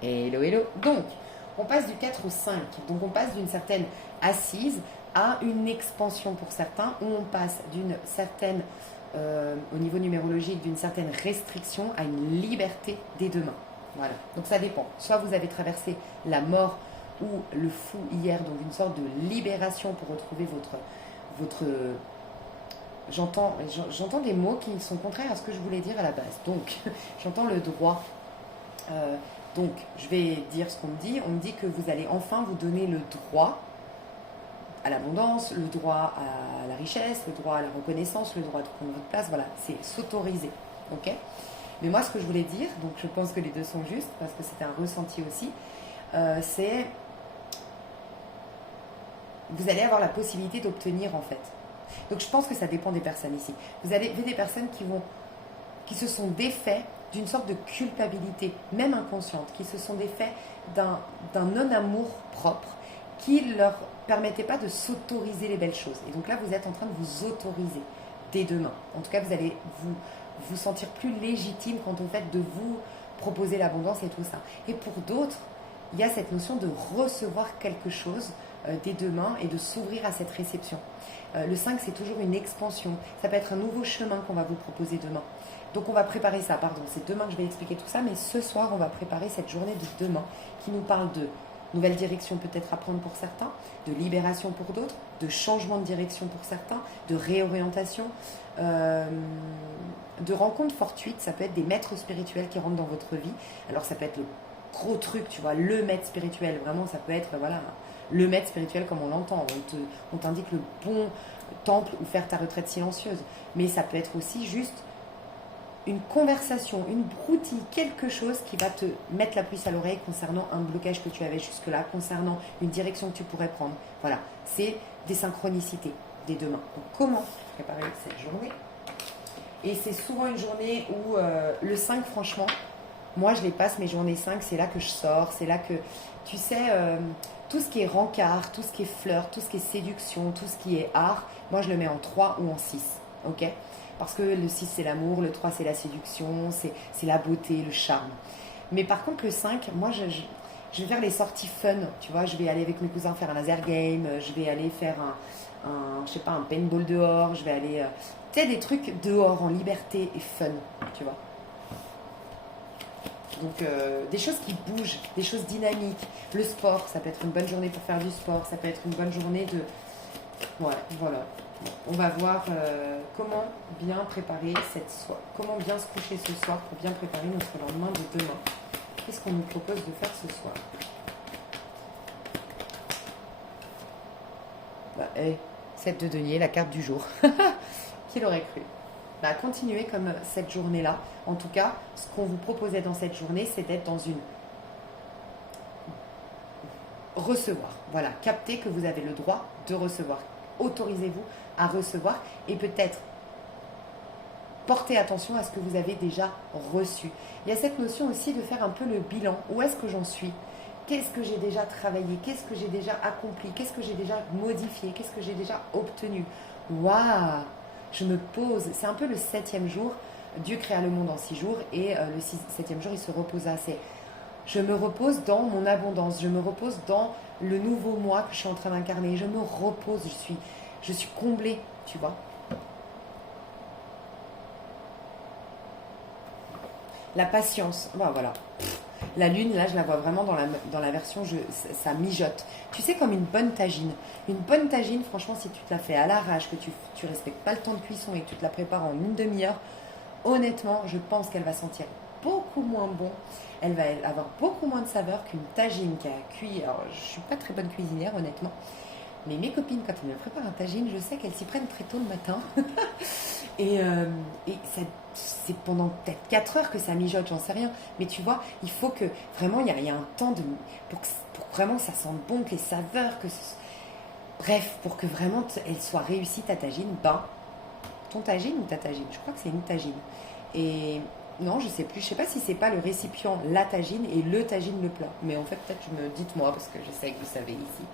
Hello, hello. Donc, on passe du 4 au 5. Donc, on passe d'une certaine assise à une expansion pour certains, où on passe d'une certaine, au niveau numérologique, d'une certaine restriction à une liberté des deux mains. Voilà. Donc, ça dépend. Soit vous avez traversé la mort ou le fou hier, donc une sorte de libération pour retrouver votre j'entends des mots qui sont contraires à ce que je voulais dire à la base. Donc, j'entends le droit. Euh, donc, je vais dire ce qu'on me dit. On me dit que vous allez enfin vous donner le droit à l'abondance, le droit à la richesse, le droit à la reconnaissance, le droit de prendre votre place. Voilà, c'est s'autoriser. Ok. Mais moi, ce que je voulais dire, donc je pense que les deux sont justes parce que c'était un ressenti aussi, c'est vous allez avoir la possibilité d'obtenir en fait. Donc, je pense que ça dépend des personnes ici. Vous avez des personnes qui se sont défaits d'une sorte de culpabilité, même inconsciente, qui se sont défaits d'un non-amour propre qui ne leur permettait pas de s'autoriser les belles choses. Et donc là, vous êtes en train de vous autoriser dès demain. En tout cas, vous allez vous sentir plus légitime quant au fait de vous proposer l'abondance et tout ça. Et pour d'autres, il y a cette notion de recevoir quelque chose dès demain et de s'ouvrir à cette réception. Le 5, c'est toujours une expansion. Ça peut être un nouveau chemin qu'on va vous proposer demain. Donc on va préparer ça, pardon, c'est demain que je vais expliquer tout ça, mais ce soir, on va préparer cette journée de demain qui nous parle de nouvelle direction peut-être à prendre pour certains, de libération pour d'autres, de changement de direction pour certains, de réorientation, de rencontres fortuites. Ça peut être des maîtres spirituels qui rentrent dans votre vie. Alors ça peut être le gros truc, tu vois, le maître spirituel. Vraiment, ça peut être, voilà, le maître spirituel comme on l'entend. On t'indique le bon temple où faire ta retraite silencieuse. Mais ça peut être aussi juste une conversation, une broutille, quelque chose qui va te mettre la puce à l'oreille concernant un blocage que tu avais jusque-là, concernant une direction que tu pourrais prendre. Voilà, c'est des synchronicités des deux mains. Donc comment préparer cette journée? Et c'est souvent une journée où le 5, franchement, moi je les passe, mes journées 5, c'est là que je sors, c'est là que, tu sais, tout ce qui est rencard, tout ce qui est fleur, tout ce qui est séduction, tout ce qui est art, moi je le mets en 3 ou en 6, ok? Parce que le 6 c'est l'amour, le 3 c'est la séduction, c'est la beauté, le charme. Mais par contre le 5, moi je vais faire les sorties fun, tu vois, je vais aller avec mes cousins faire un laser game, je vais aller faire je sais pas, un paintball dehors, je vais aller, tu sais, des trucs dehors en liberté et fun, tu vois. Donc des choses qui bougent, des choses dynamiques. Le sport, ça peut être une bonne journée pour faire du sport, ça peut être une bonne journée de... Ouais, voilà. On va voir comment bien préparer cette soirée, comment bien se coucher ce soir pour bien préparer notre lendemain de demain. Qu'est-ce qu'on nous propose de faire ce soir? Bah, 7 de denier, la carte du jour. Qui l'aurait cru? Bah, continuez comme cette journée-là. En tout cas, ce qu'on vous proposait dans cette journée, c'est d'être dans une... Recevoir. Voilà, captez que vous avez le droit de recevoir. Autorisez-vous à recevoir et peut-être portez attention à ce que vous avez déjà reçu. Il y a cette notion aussi de faire un peu le bilan. Où est-ce que j'en suis? Qu'est-ce que j'ai déjà travaillé? Qu'est-ce que j'ai déjà accompli? Qu'est-ce que j'ai déjà modifié? Qu'est-ce que j'ai déjà obtenu? Waouh! Je me pose. C'est un peu le 7e jour. Dieu créa le monde en 6 jours et le 7e jour, il se reposa. Je me repose dans mon abondance. Je me repose dans le nouveau moi que je suis en train d'incarner. Je me repose. Je suis comblée, tu vois. La patience. Bah, voilà. La lune, là, je la vois vraiment dans la version, ça mijote. Tu sais, comme une bonne tagine. Une bonne tagine, franchement, si tu te la fais à l'arrache, que tu respectes pas le temps de cuisson et que tu te la prépares en une demi-heure, honnêtement, je pense qu'elle va sentir beaucoup moins bon. Elle va avoir beaucoup moins de saveur qu'une tagine qui a cuit. Alors, je suis pas très bonne cuisinière, honnêtement. Mais mes copines, quand elles me préparent un tagine, je sais qu'elles s'y prennent très tôt le matin. et c'est pendant peut-être 4 heures que ça mijote, j'en sais rien. Mais tu vois, il faut que vraiment, il y a un temps pour que vraiment ça sente bon, que les saveurs, bref, pour que vraiment elle soit réussie ta tagine, ton tagine ou ta tagine? Je crois que c'est une tagine. Et non, je sais plus. Je sais pas si c'est pas le récipient, la tagine, et le tagine, le plat. Mais en fait, peut-être dites-moi, parce que je sais que vous savez ici.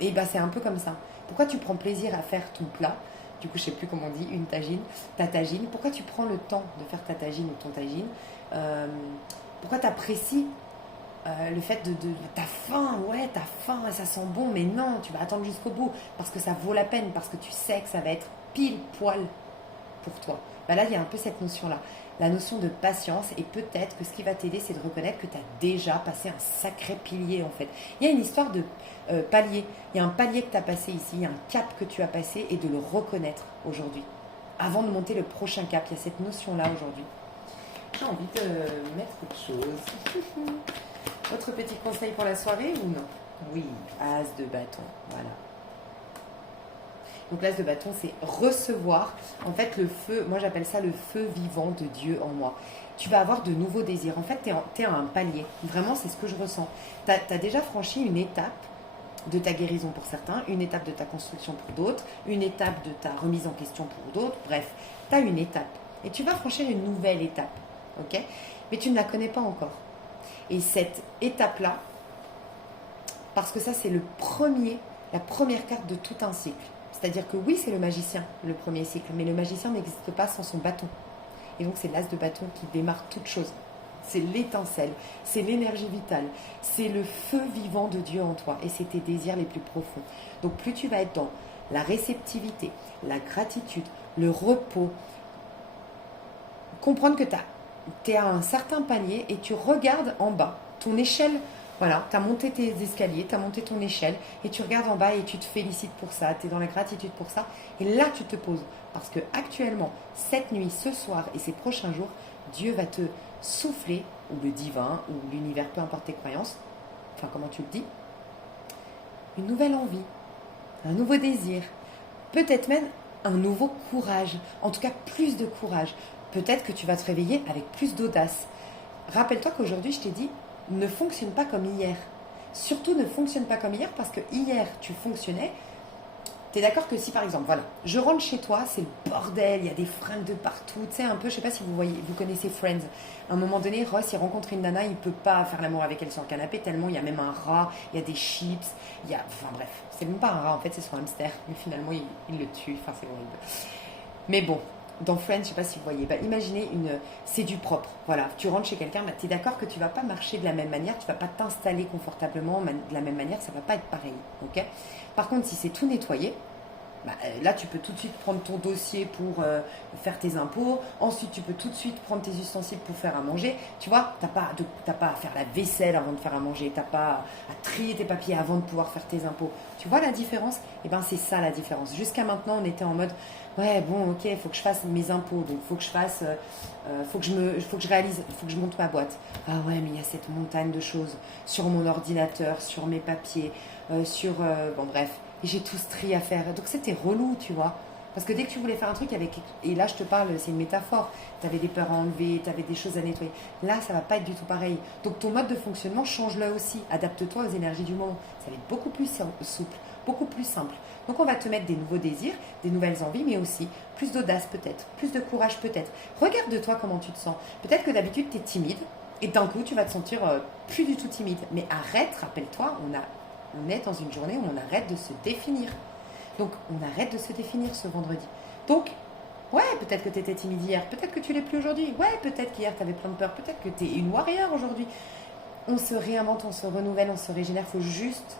Et bah, c'est un peu comme ça. Pourquoi tu prends plaisir à faire ton plat? Du coup, je sais plus comment on dit, une tagine, ta tagine. Pourquoi tu prends le temps de faire ta tagine ou ton tagine? Pourquoi tu apprécies le fait de t'as faim, ouais, t'as faim, ça sent bon, mais non, tu vas attendre jusqu'au bout parce que ça vaut la peine, parce que tu sais que ça va être pile poil pour toi. Bah là, il y a un peu cette notion-là, la notion de patience, et peut-être que ce qui va t'aider, c'est de reconnaître que tu as déjà passé un sacré pilier en fait. Il y a une histoire de palier, il y a un palier que tu as passé ici, il y a un cap que tu as passé, et de le reconnaître aujourd'hui, avant de monter le prochain cap. Il y a cette notion-là aujourd'hui. J'ai envie de mettre autre chose. Autre petit conseil pour la soirée ou non? Oui, as de bâton, voilà. Donc l'as de bâton, c'est recevoir, en fait, le feu, moi j'appelle ça le feu vivant de Dieu en moi. Tu vas avoir de nouveaux désirs. En fait, tu es à un palier. Vraiment, c'est ce que je ressens. Tu as déjà franchi une étape de ta guérison pour certains, une étape de ta construction pour d'autres, une étape de ta remise en question pour d'autres. Bref, tu as une étape. Et tu vas franchir une nouvelle étape, ok? Mais tu ne la connais pas encore. Et cette étape-là, parce que ça c'est la première carte de tout un cycle. C'est-à-dire que oui, c'est le magicien, le premier cycle, mais le magicien n'existe pas sans son bâton. Et donc c'est l'as de bâton qui démarre toute chose. C'est l'étincelle, c'est l'énergie vitale, c'est le feu vivant de Dieu en toi, et c'est tes désirs les plus profonds. Donc plus tu vas être dans la réceptivité, la gratitude, le repos, comprendre que tu es à un certain palier et tu regardes en bas, ton échelle, voilà, tu as monté tes escaliers, tu as monté ton échelle, et tu regardes en bas et tu te félicites pour ça, tu es dans la gratitude pour ça, et là tu te poses. Parce que actuellement, cette nuit, ce soir et ces prochains jours, Dieu va te souffler, ou le divin, ou l'univers, peu importe tes croyances, enfin comment tu le dis, une nouvelle envie, un nouveau désir, peut-être même un nouveau courage, en tout cas plus de courage. Peut-être que tu vas te réveiller avec plus d'audace. Rappelle-toi qu'aujourd'hui, je t'ai dit, ne fonctionne pas comme hier. Surtout ne fonctionne pas comme hier, parce que hier, tu fonctionnais. Tu es d'accord que si, par exemple, voilà, je rentre chez toi, c'est le bordel, il y a des fringues de partout, tu sais, un peu, je sais pas si vous connaissez Friends. À un moment donné, Ross, il rencontre une nana, il peut pas faire l'amour avec elle sur le canapé, tellement il y a même un rat, il y a des chips, il y a, enfin bref, c'est même pas un rat, en fait, c'est son hamster, mais finalement, il le tue, enfin, c'est horrible. Mais bon, dans Friends, je sais pas si vous voyez, bah, imaginez c'est du propre, voilà, tu rentres chez quelqu'un, bah, tu es d'accord que tu vas pas marcher de la même manière, tu vas pas t'installer confortablement de la même manière, ça va pas être pareil, ok? Par contre, si c'est tout nettoyé, bah, là tu peux tout de suite prendre ton dossier pour faire tes impôts, ensuite tu peux tout de suite prendre tes ustensiles pour faire à manger, tu vois, t'as pas à faire la vaisselle avant de faire à manger, t'as pas à trier tes papiers avant de pouvoir faire tes impôts, tu vois la différence? Et ben c'est ça la différence. Jusqu'à maintenant on était en mode ouais bon ok, faut que je fasse mes impôts, donc faut que je fasse faut que je réalise, faut que je monte ma boîte. Ah ouais, mais il y a cette montagne de choses sur mon ordinateur, sur mes papiers, bon bref, et j'ai tout ce tri à faire. Donc c'était relou, tu vois. Parce que dès que tu voulais faire un truc avec... Et là, je te parle, c'est une métaphore. Tu avais des peurs à enlever, tu avais des choses à nettoyer. Là, ça va pas être du tout pareil. Donc ton mode de fonctionnement, change-le aussi. Adapte-toi aux énergies du moment. Ça va être beaucoup plus souple, beaucoup plus simple. Donc on va te mettre des nouveaux désirs, des nouvelles envies, mais aussi plus d'audace peut-être, plus de courage peut-être. Regarde-toi comment tu te sens. Peut-être que d'habitude, tu es timide. Et d'un coup, tu vas te sentir plus du tout timide. Mais arrête, rappelle-toi, on est dans une journée où on arrête de se définir. Donc, on arrête de se définir ce vendredi. Donc, ouais, peut-être que tu étais timide hier, peut-être que tu l'es plus aujourd'hui. Ouais, peut-être qu'hier, tu avais plein de peur, peut-être que tu es une warrior aujourd'hui. On se réinvente, on se renouvelle, on se régénère. Il faut juste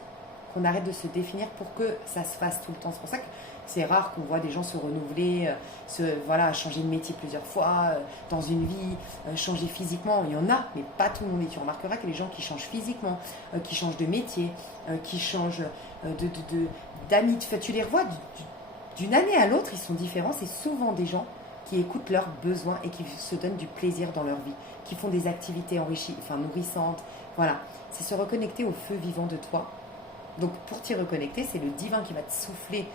qu'on arrête de se définir pour que ça se fasse tout le temps. C'est pour ça que c'est rare qu'on voit des gens se renouveler, changer de métier plusieurs fois dans une vie, changer physiquement. Il y en a, mais pas tout le monde. Et tu remarqueras que les gens qui changent physiquement, qui changent de métier, qui changent d'amis, tu les revois d'une année à l'autre, ils sont différents. C'est souvent des gens qui écoutent leurs besoins et qui se donnent du plaisir dans leur vie, qui font des activités nourrissantes. Voilà, c'est se reconnecter au feu vivant de toi. Donc pour t'y reconnecter, c'est le divin qui va te souffler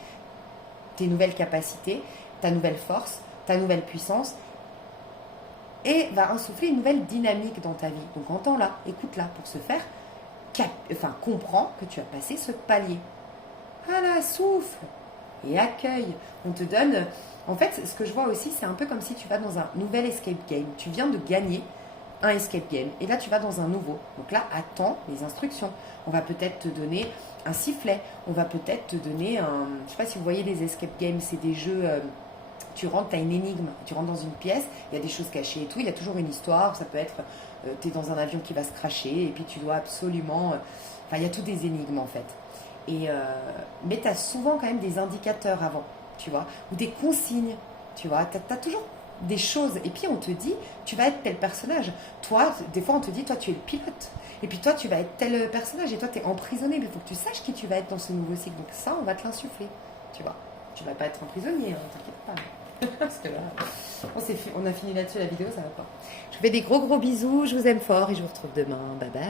tes nouvelles capacités, ta nouvelle force, ta nouvelle puissance, et va insouffler une nouvelle dynamique dans ta vie. Donc entends-la, écoute-la pour se faire, comprends que tu as passé ce palier. Voilà, souffle et accueille. On te donne... En fait, ce que je vois aussi, c'est un peu comme si tu vas dans un nouvel escape game. Tu viens de gagner un escape game. Et là, tu vas dans un nouveau. Donc là, attends les instructions. On va peut-être te donner un sifflet. On va peut-être te donner un... Je ne sais pas si vous voyez les escape games, c'est des jeux Tu rentres, tu as une énigme. Tu rentres dans une pièce, il y a des choses cachées et tout. Il y a toujours une histoire. Ça peut être, tu es dans un avion qui va se crasher et puis tu dois absolument... Enfin, il y a toutes des énigmes en fait. Mais tu as souvent quand même des indicateurs avant, tu vois, ou des consignes, tu vois. Tu as toujours des choses. Et puis on te dit, tu vas être tel personnage. Toi, des fois on te dit, toi tu es le pilote. Et puis toi tu vas être tel personnage. Et toi tu es emprisonné. Mais il faut que tu saches qui tu vas être dans ce nouveau cycle. Donc ça, on va te l'insuffler, tu vois. Tu vas pas être un prisonnier, hein, t'inquiète pas. Parce que là, on a fini là-dessus la vidéo, ça va pas. Je vous fais des gros bisous, je vous aime fort et je vous retrouve demain. Bye bye.